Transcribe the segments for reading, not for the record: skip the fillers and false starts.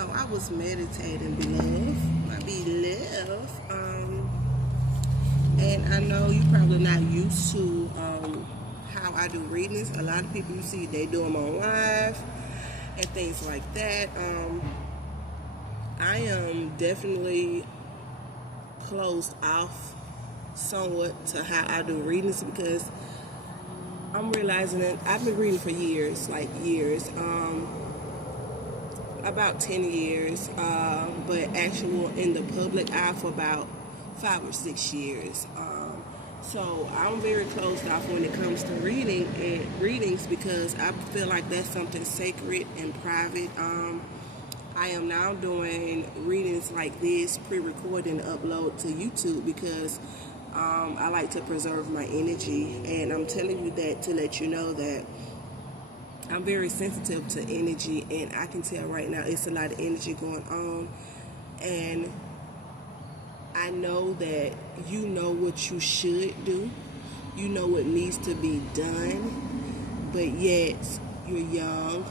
I was meditating, beloved, my beloved, and I know you're probably not used to how I do readings. A lot of people you see, they do them on live and things like that. I am definitely closed off somewhat to how I do readings because I'm realizing that I've been reading for years, like years. About 10 years, but actually in the public eye for about 5 or 6 years. So I'm very closed off when it comes to readings because I feel like that's something sacred and private. I am now doing readings like this, pre-recorded and upload to YouTube because I like to preserve my energy, and I'm telling you that to let you know that I'm very sensitive to energy, and I can tell right now it's a lot of energy going on, and I know that you know what you should do, you know what needs to be done, but yet you're young,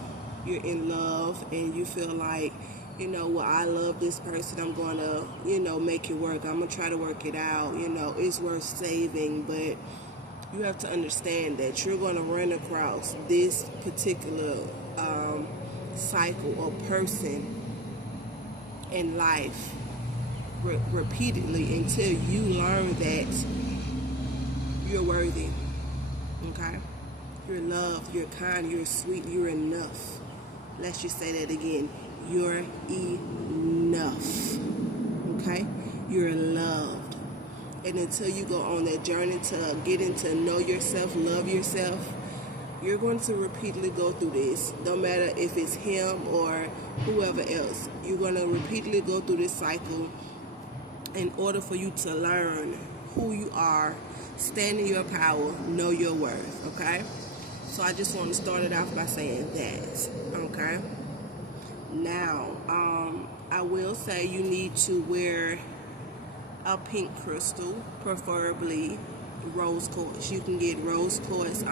you're in love, and you feel like, you know, well, I love this person, I'm going to, you know, make it work, I'm going to try to work it out, you know, it's worth saving, but you have to understand that you're going to run across this particular cycle or person in life repeatedly until you learn that you're worthy, okay? You're loved, you're kind, you're sweet, you're enough. Let's just say that again. You're enough, okay? You're loved. And until you go on that journey to getting to know yourself, love yourself, you're going to repeatedly go through this. No matter if it's him or whoever else. You're going to repeatedly go through this cycle in order for you to learn who you are, stand in your power, know your worth, okay? So I just want to start it off by saying that, okay? Now, I will say you need to wear a pink crystal, preferably rose quartz. You can get rose quartz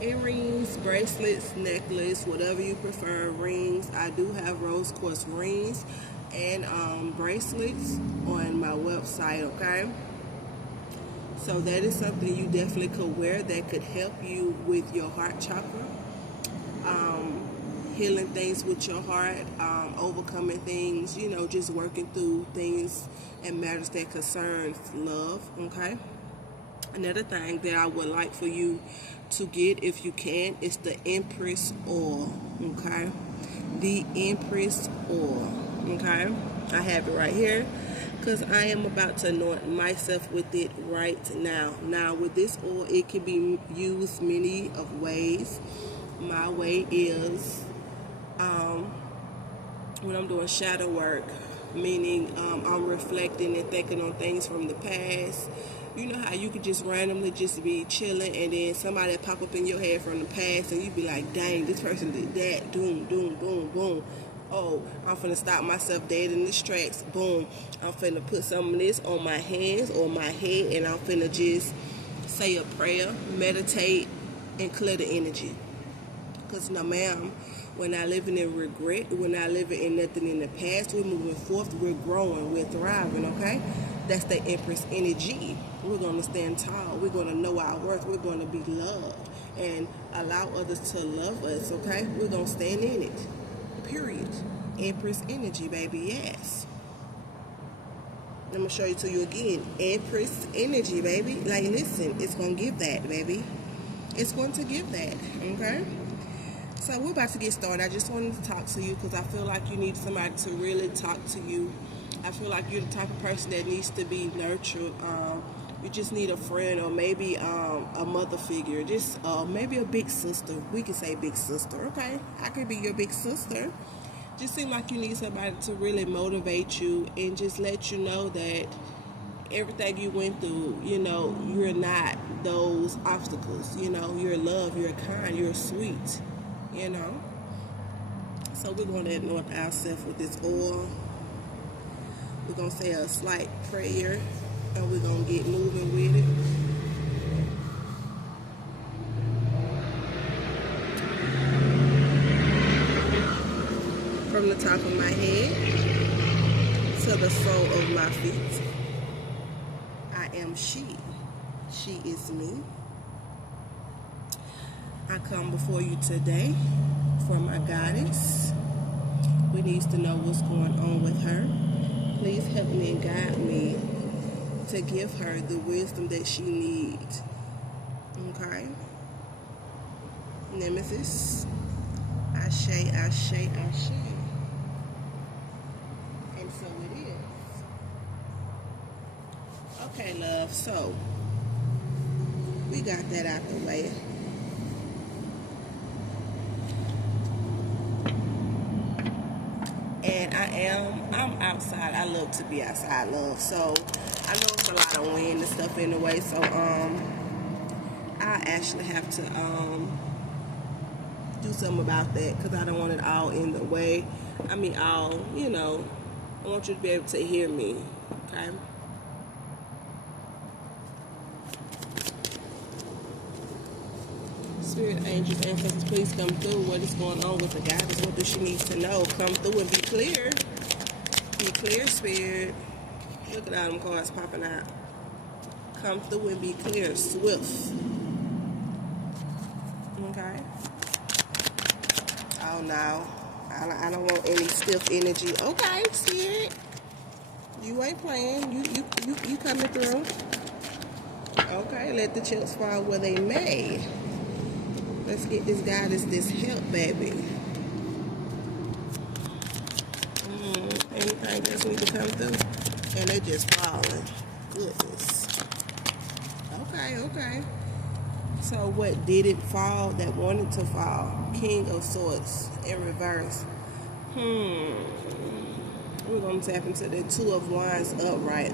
earrings, bracelets, necklace, whatever you prefer. Rings, I do have rose quartz rings and bracelets on my website, okay? So that is something you definitely could wear that could help you with your heart chakra, healing things with your heart, overcoming things, you know, just working through things and matters that concern love, okay? Another thing that I would like for you to get, if you can, is the Empress oil, okay? The Empress oil, okay? I have it right here because I am about to anoint myself with it right now. Now, with this oil, it can be used many of ways. My way is when I'm doing shadow work, meaning I'm reflecting and thinking on things from the past. You know how you could just randomly just be chilling and then somebody pop up in your head from the past and you be like, dang, this person did that, boom, boom, boom, boom. Oh, I'm finna stop myself dead in this tracks, boom. I'm finna put some of this on my hands or my head and I'm finna just say a prayer, meditate, and clear the energy. Because no, ma'am, we're not living in regret. We're not living in nothing in the past. We're moving forth. We're growing. We're thriving, okay? That's the Empress energy. We're going to stand tall. We're going to know our worth. We're going to be loved and allow others to love us, okay? We're going to stand in it, period. Empress energy, baby, yes. I'm going to show it to you again. Empress energy, baby. Like, listen, it's going to give that, baby. It's going to give that, okay? So we're about to get started. I just wanted to talk to you because I feel like you need somebody to really talk to you. I feel like you're the type of person that needs to be nurtured. You just need a friend or maybe a mother figure. Just maybe a big sister. We can say big sister, okay? I could be your big sister. Just seem like you need somebody to really motivate you and just let you know that everything you went through, you know, you're not those obstacles. You know, you're loved, you're kind, you're sweet. You know, so we're going to anoint ourselves with this oil. We're going to say a slight prayer and we're going to get moving with it. from the top of my head to the sole of my feet. I am she. She is me. I come before you today for my goddess. We need to know what's going on with her. Please help me and guide me to give her the wisdom that she needs. Okay? Nemesis. Ashe, Ashe, Ashe. And so it is. Okay, love. So, we got that out the way. And I'm outside. I love to be outside, love. So, I know it's a lot of wind and stuff in the way. So, I actually have to, do something about that because I don't want it all in the way. I mean, all, you know, I want you to be able to hear me, okay? Spirit, angels, ancestors, please come through. What is going on with the goddess? What does she need to know? Come through and be clear. Be clear, Spirit. Look at all them cards popping out. Come through and be clear, swift. Okay? Oh, no. I don't want any stiff energy. Okay, Spirit. You ain't playing. You coming through. Okay, let the chips fall where they may. Let's get this goddess this help, baby. Anything just need to come through? And they just falling. Goodness. Okay. So what didn't fall that wanted to fall? King of Swords in reverse. We're going to tap into the Two of Wands upright.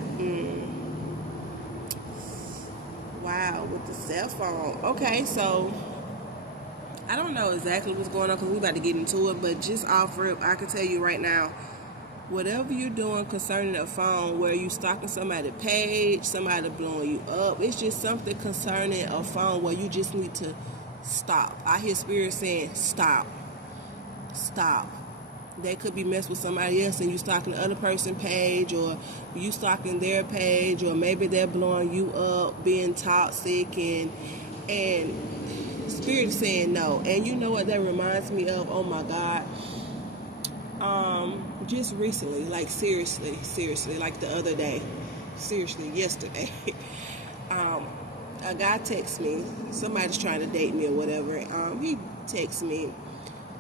Wow, with the cell phone. Okay, so I don't know exactly what's going on because we're about to get into it, but just off rip, I can tell you right now, whatever you're doing concerning a phone, where you stalking somebody's page, somebody blowing you up, it's just something concerning a phone where you just need to stop. I hear Spirit saying, stop. They could be messing with somebody else and you stalking the other person's page, or you stalking their page, or maybe they're blowing you up, being toxic, and Spirit is saying no. And you know what that reminds me of? Oh my God. Just recently, like seriously, like the other day, seriously, yesterday, a guy texts me, somebody's trying to date me or whatever, he texts me,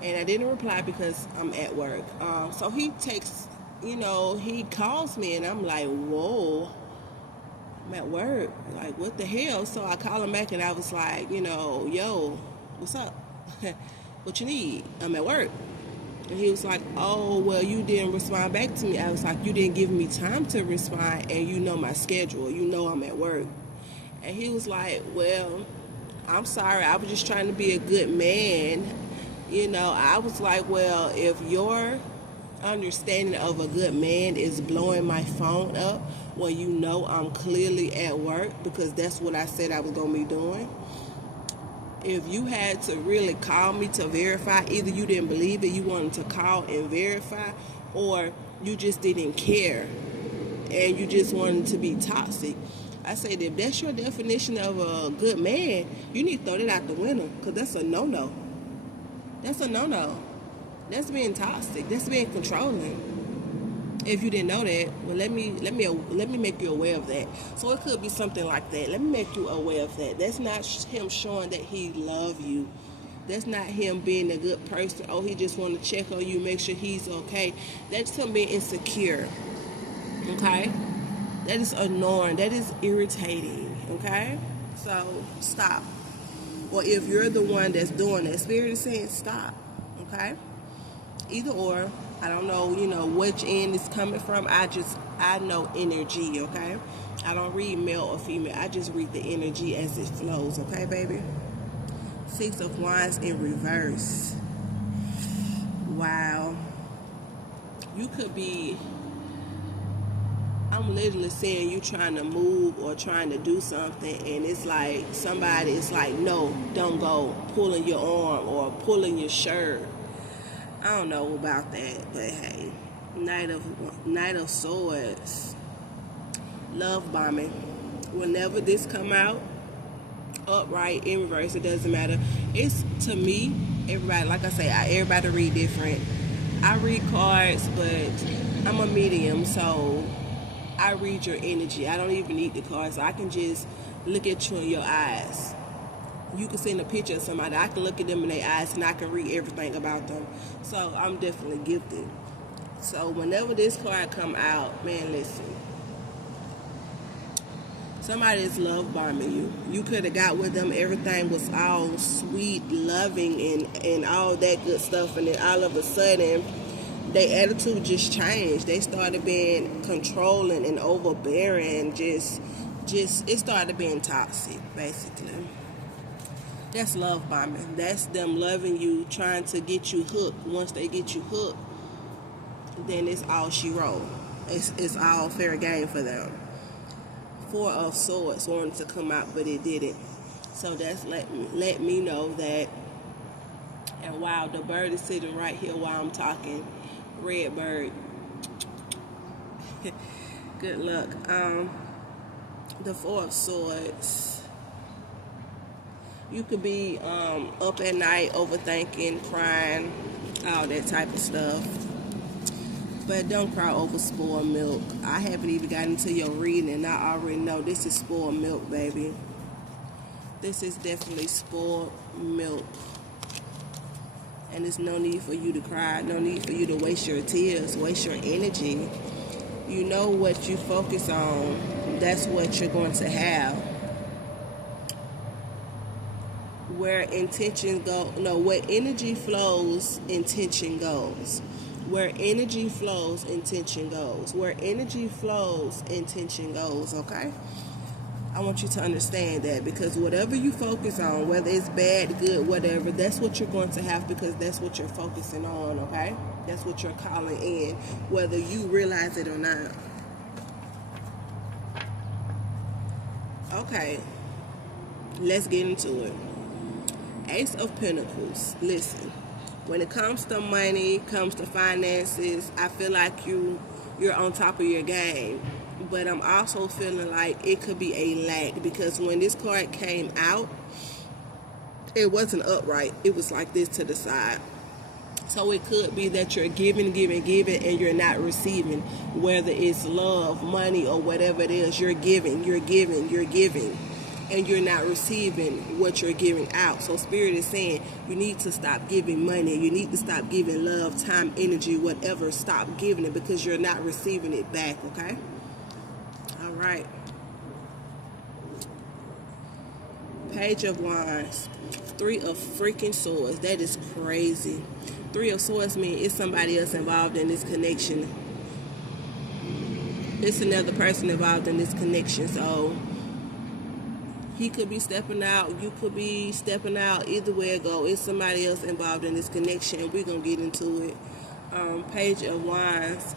and I didn't reply because I'm at work, so he texts, he calls me, and I'm like, whoa, I'm at work, like, what the hell? So I call him back, and I was like, yo, what's up? What you need? I'm at work. And he was like, oh, well, you didn't respond back to me. I was like, you didn't give me time to respond, and you know my schedule. You know I'm at work. And he was like, well, I'm sorry. I was just trying to be a good man. I was like, well, if your understanding of a good man is blowing my phone up when you know I'm clearly at work, because that's what I said I was going to be doing. If you had to really call me to verify, either you didn't believe it, you wanted to call and verify, or you just didn't care and you just wanted to be toxic. I said, if that's your definition of a good man, you need to throw that out the window, because that's a no-no. That's a no-no. That's being toxic. That's being controlling. If you didn't know that, well, let me make you aware of that. So it could be something like that. Let me make you aware of that. That's not him showing that he loves you. That's not him being a good person. Oh, he just want to check on you, make sure he's okay. That's him being insecure. Okay? That is annoying. That is irritating. Okay? So stop. Or if you're the one that's doing that, Spirit is saying stop. Okay? Either or. I don't know, which end it's coming from. I know energy, okay? I don't read male or female. I just read the energy as it flows, okay, baby? Six of Wands in reverse. Wow. You could be, I'm literally saying you trying to move or trying to do something, and it's like somebody is like, no, don't go, pulling your arm or pulling your shirt. I don't know about that, but hey, Knight of Swords, love bombing. Whenever this come out, upright, in reverse, it doesn't matter. It's, to me, everybody, like I say, everybody read different. I read cards, but I'm a medium, so I read your energy. I don't even need the cards. I can just look at you in your eyes. You can send a picture of somebody, I can look at them in their eyes and I can read everything about them. So I'm definitely gifted. So whenever this card come out, man, listen, somebody is love bombing you. You could have got with them, everything was all sweet, loving, and all that good stuff, and then all of a sudden their attitude just changed. They started being controlling and overbearing. Just it started being toxic, basically. That's love bombing. That's them loving you, trying to get you hooked. Once they get you hooked, then it's all she wrote. It's all fair game for them. Four of Swords wanted to come out, but it didn't. So that's let me know that. And wow, the bird is sitting right here while I'm talking. Red bird. Good luck. The Four of Swords. You could be up at night overthinking, crying, all that type of stuff. But don't cry over spoiled milk. I haven't even gotten into your reading, and I already know this is spoiled milk, baby. This is definitely spoiled milk. And there's no need for you to cry. No need for you to waste your tears, waste your energy. You know what you focus on, that's what you're going to have. Where intention goes, no, where energy flows, intention goes. Where energy flows, intention goes. Where energy flows, intention goes, okay? I want you to understand that, because whatever you focus on, whether it's bad, good, whatever, that's what you're going to have, because that's what you're focusing on, okay? That's what you're calling in, whether you realize it or not. Okay, let's get into it. Ace of Pentacles. Listen, when it comes to money, comes to finances, I feel like you're on top of your game. But I'm also feeling like it could be a lack, because when this card came out, it wasn't upright. It was like this to the side. So it could be that you're giving, and you're not receiving. Whether it's love, money, or whatever it is, you're giving, and you're not receiving what you're giving out. So Spirit is saying you need to stop giving money. You need to stop giving love, time, energy, whatever. Stop giving it, because you're not receiving it back, okay? All right. Page of Wands. Three of freaking Swords. That is crazy. Three of Swords means it's somebody else involved in this connection. It's another person involved in this connection. So he could be stepping out. You could be stepping out. Either way it go, it's somebody else involved in this connection. We're going to get into it. Page of Wands.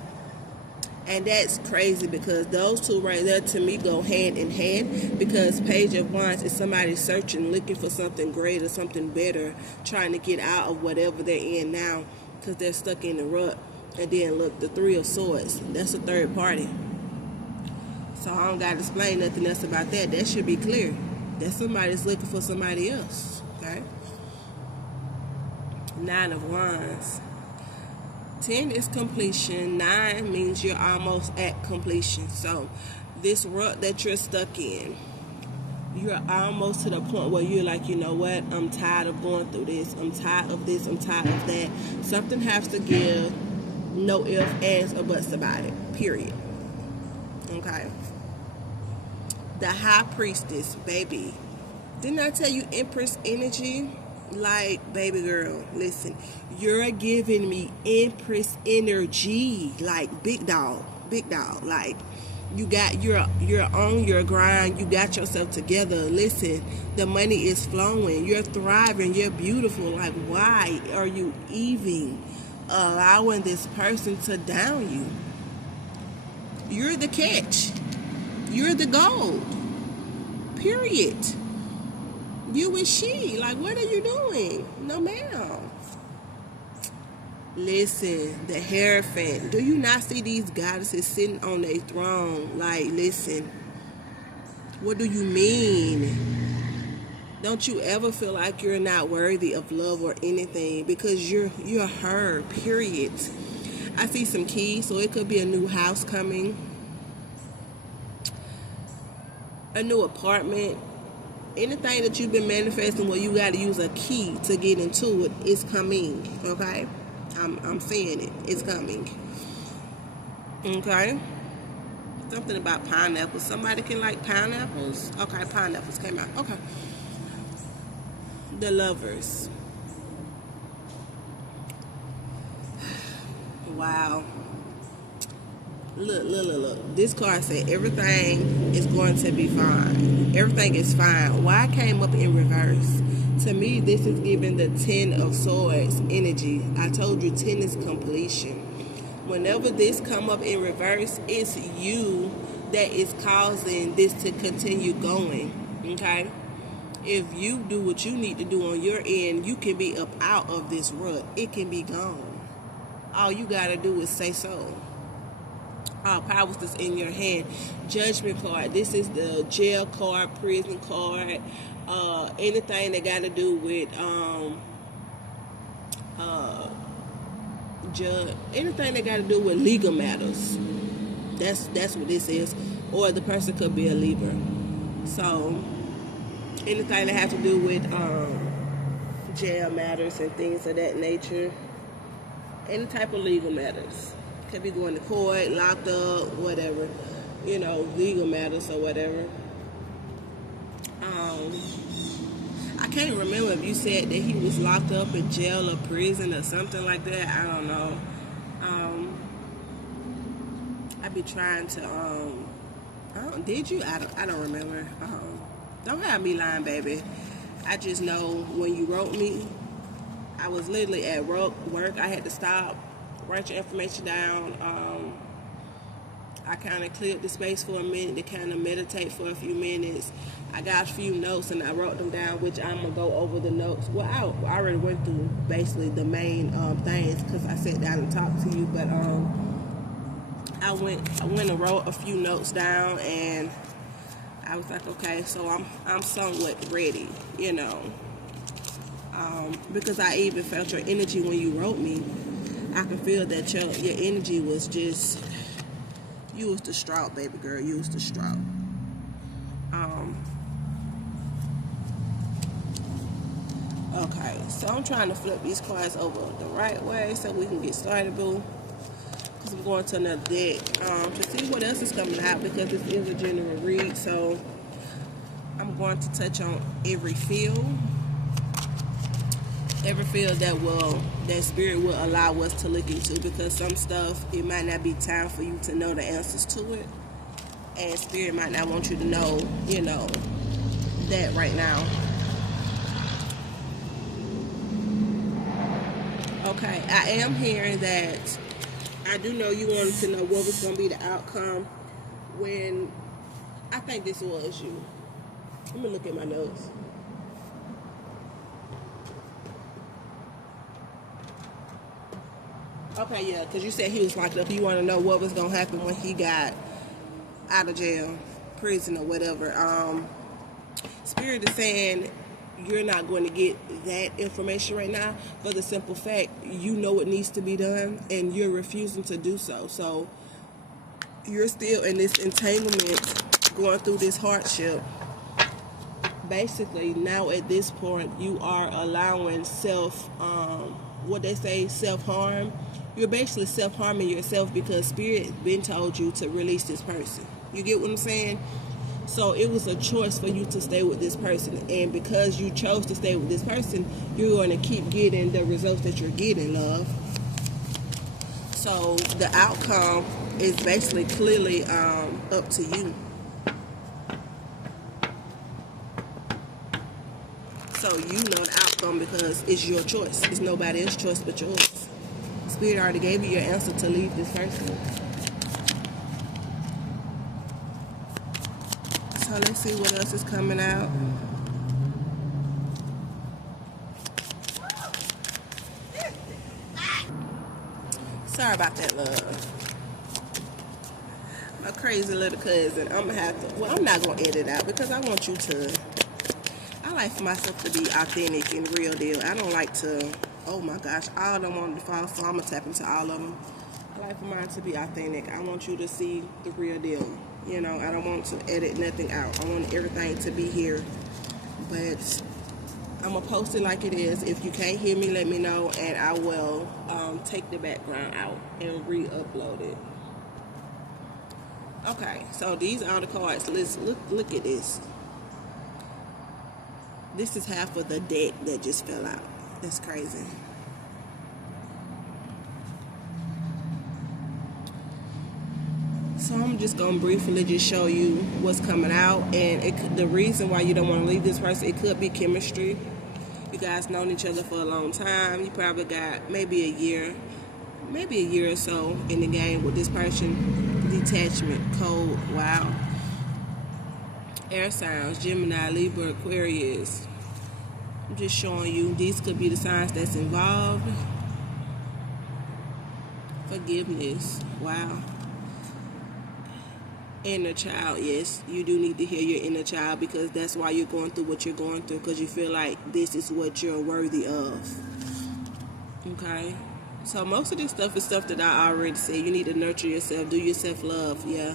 And that's crazy, because those two right there to me go hand in hand, because Page of Wands is somebody searching, looking for something greater, something better, trying to get out of whatever they're in now, because they're stuck in the rut. And then look, the Three of Swords, that's a third party. So I don't got to explain nothing else about that. That should be clear. That somebody's looking for somebody else, okay? Nine of Wands. 10 is completion. 9 means you're almost at completion. So this rut that you're stuck in, you're almost to the point where you're like, you know what? I'm tired of going through this. I'm tired of this. I'm tired of that. Something has to give. No ifs, ands, or buts about it. Period. Okay. The High Priestess, baby. Didn't I tell you Empress energy? Like, baby girl, listen, you're giving me Empress energy, like big dog, like you're on your grind, you got yourself together. Listen, the money is flowing, you're thriving, you're beautiful. Like, why are you even allowing this person to down you? You're the catch, you're the gold, period. You and she, like, what are you doing? No, ma'am. Listen, the Hierophant. Do you not see these goddesses sitting on their throne? Like, listen, what do you mean? Don't you ever feel like you're not worthy of love or anything, because you're her, period. I see some keys, so it could be a new house coming, a new apartment, anything that you've been manifesting where you got to use a key to get into it is coming. Okay, I'm saying it. It's coming. Okay. Something about pineapples. Somebody can like pineapples. Okay, pineapples came out. Okay. The Lovers. Wow. Look. This card said everything is going to be fine. Everything is fine. Why it came up in reverse? To me, this is giving the 10 of Swords energy. I told you 10 is completion. Whenever this come up in reverse, it's you that is causing this to continue going. Okay? If you do what you need to do on your end, you can be up out of this rut. It can be gone. All you got to do is say so. All powers that's in your hand. Judgment card. This is the jail card, prison card, anything that got to do with anything that got to do with legal matters. That's what this is. Or the person could be a Libra. So anything that has to do with jail matters and things of that nature. Any type of legal matters. Could be going to court, locked up, whatever. You know, legal matters or whatever. I can't remember if you said that he was locked up in jail or prison or something like that. I don't know. I be trying to, did you? I don't remember. Don't have me lying, baby. I just know when you wrote me, I was literally at work. I had to stop, write your information down. I kind of cleared the space for a minute to kind of meditate for a few minutes. I got a few notes and I wrote them down, which I'm going to go over the notes. Well, I already went through basically the main things because I sat down and talked to you. But I went and wrote a few notes down, and I was like, okay, so I'm somewhat ready, you know. Because I even felt your energy when you wrote me. I could feel that your energy was just, you was distraught, baby girl. You was distraught. Okay, so I'm trying to flip these cards over the right way so we can get started, boo. Because I'm going to another deck to see what else is coming out, because this is a general read. So I'm going to touch on every field that spirit will allow us to look into, because some stuff, it might not be time for you to know the answers to it, and spirit might not want you to know, you know, that right now. Okay, I am hearing that, I do know you wanted to know what was going to be the outcome when, I think this was you. Let me look at my notes. Okay, yeah, because you said he was locked up. You want to know what was going to happen when he got out of jail, prison, or whatever. Spirit is saying you're not going to get that information right now for the simple fact you know it needs to be done and you're refusing to do so. So you're still in this entanglement, going through this hardship. Basically, now at this point, you are allowing self-harm. You're basically self-harming yourself because spirit been told you to release this person. You get what I'm saying? So it was a choice for you to stay with this person, and because you chose to stay with this person, you're going to keep getting the results that you're getting, love. So the outcome is basically clearly up to you. So you know the outcome because it's your choice. It's nobody else's choice but yours. Spirit already gave you your answer to leave this person. So let's see what else is coming out. Sorry about that, love. A crazy little cousin. I'm gonna have to, well, I'm not gonna edit out because I want you to, I like for myself to be authentic and real deal. I don't like to, oh my gosh, all of them wanted to fall, so I'm gonna tap into all of them. I like for mine to be authentic. I want you to see the real deal. You know, I don't want to edit nothing out. I want everything to be here. But I'm going to post it like it is. If you can't hear me, let me know, and I will take the background out and re-upload it. Okay, so these are the cards. Let's look at this. This is half of the deck that just fell out. That's crazy. So I'm just going to briefly just show you what's coming out. And the reason why you don't want to leave this person, it could be chemistry. You guys known each other for a long time. You probably got maybe a year or so in the game with this person. Detachment, cold, wow. Air signs, Gemini, Libra, Aquarius. I'm just showing you these could be the signs that's involved. Forgiveness, wow. Inner child, yes, you do need to hear your inner child, because that's why you're going through what you're going through, because you feel like this is what you're worthy of. Okay, so most of this stuff is stuff that I already said. You need to nurture yourself, do your self-love, yeah.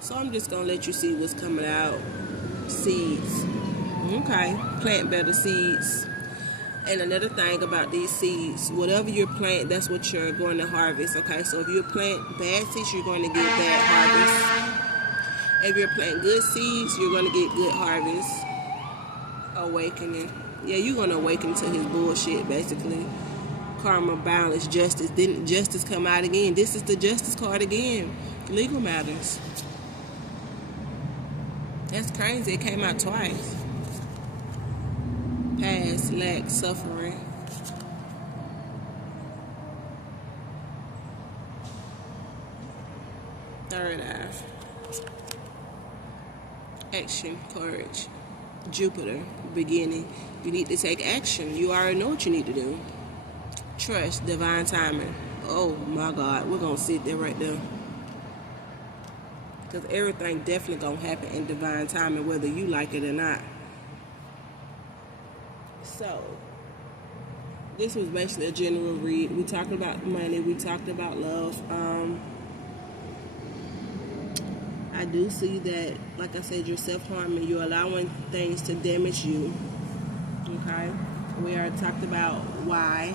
So I'm just going to let you see what's coming out. Seeds, okay, plant better seeds. And another thing about these seeds, whatever you plant, that's what you're going to harvest, okay? So if you plant bad seeds, you're going to get bad harvest. If you're planting good seeds, you're going to get good harvest. Awakening. Yeah, you're going to awaken to his bullshit, basically. Karma, balance, justice. Didn't justice come out again? This is the justice card again. Legal matters. That's crazy. It came out twice. Past, lack, suffering. Third eye. Action, courage, Jupiter, beginning. You need to take action. You already know what you need to do. Trust, divine timing. Oh my God, we're going to sit there right there. Because everything definitely going to happen in divine timing, whether you like it or not. So, this was basically a general read. We talked about money. We talked about love. I do see that, like I said, you're self-harming. You're allowing things to damage you. Okay? We already talked about why.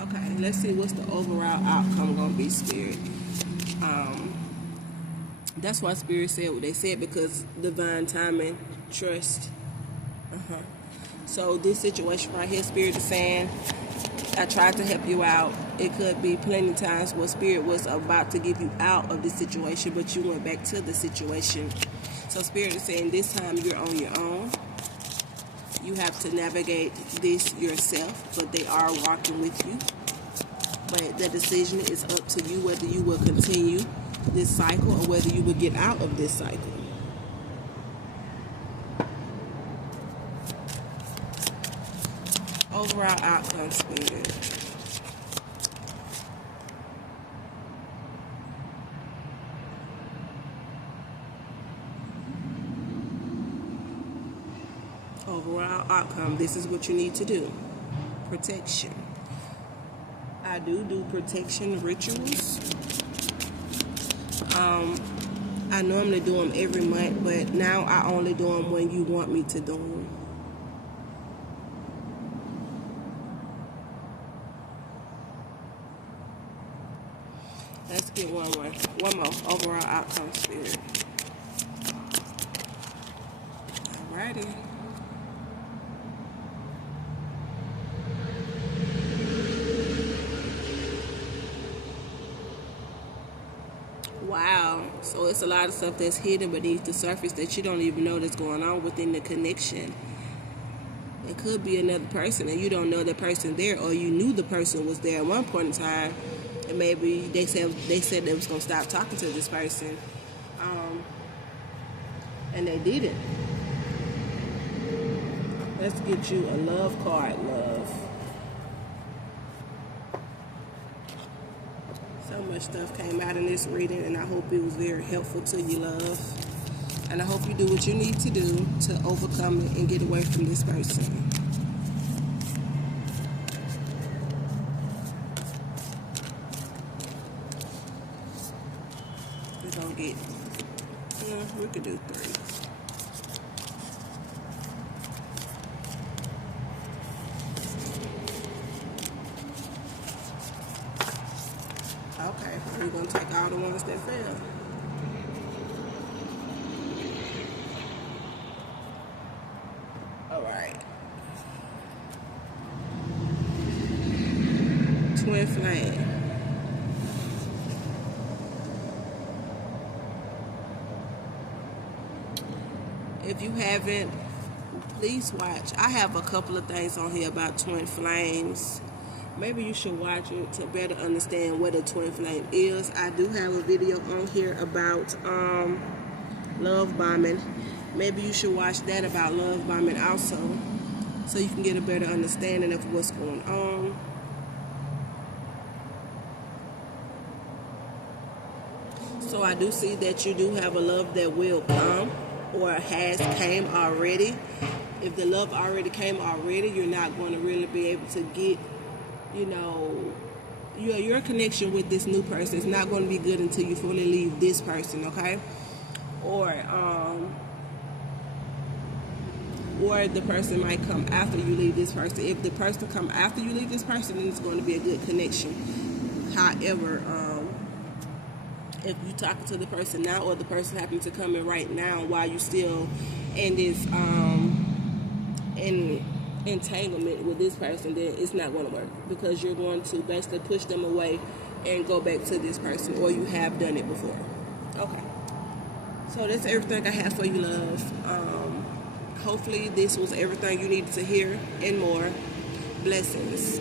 Okay, let's see what's the overall outcome going to be, Spirit. That's why Spirit said what they said, because divine timing, trust. So this situation right here, Spirit is saying, I tried to help you out. It could be plenty of times where Spirit was about to give you out of the situation, but you went back to the situation. So Spirit is saying this time you're on your own. You have to navigate this yourself, but they are walking with you. But the decision is up to you whether you will continue this cycle or whether you will get out of this cycle. Overall outcome, Spirit. Overall outcome, this is what you need to do. Protection. I do protection rituals. I normally do them every month, but now I only do them when you want me to do them. Let's get one more overall outcome, Spirit. Alrighty. Wow, so it's a lot of stuff that's hidden beneath the surface that you don't even know that's going on within the connection. It could be another person and you don't know the person there, or you knew the person was there at one point in time And maybe they said they was gonna stop talking to this person, and they didn't. Let's get you a love card, love. So much stuff came out in this reading, and I hope it was very helpful to you, love. And I hope you do what you need to do to overcome it and get away from this person. We're going to get, we could do 3. Okay, we're going to take all the ones that fell. Alright. Twin flame. If you haven't, please watch. I have a couple of things on here about twin flames. Maybe you should watch it to better understand what a twin flame is. I do have a video on here about love bombing. Maybe you should watch that about love bombing also, so you can get a better understanding of what's going on. So I do see that you do have a love that will come or has came already. If the love already came already, you're not going to really be able to get, you know, your connection with this new person is not going to be good until you fully leave this person, okay? Or the person might come after you leave this person. If the person come after you leave this person, then it's going to be a good connection. However, if you're talking to the person now, or the person happens to come in right now while you're still in this entanglement with this person, then it's not going to work, because you're going to basically push them away and go back to this person, or you have done it before. Okay, so that's everything I have for you, love. Hopefully this was everything you needed to hear and more. Blessings.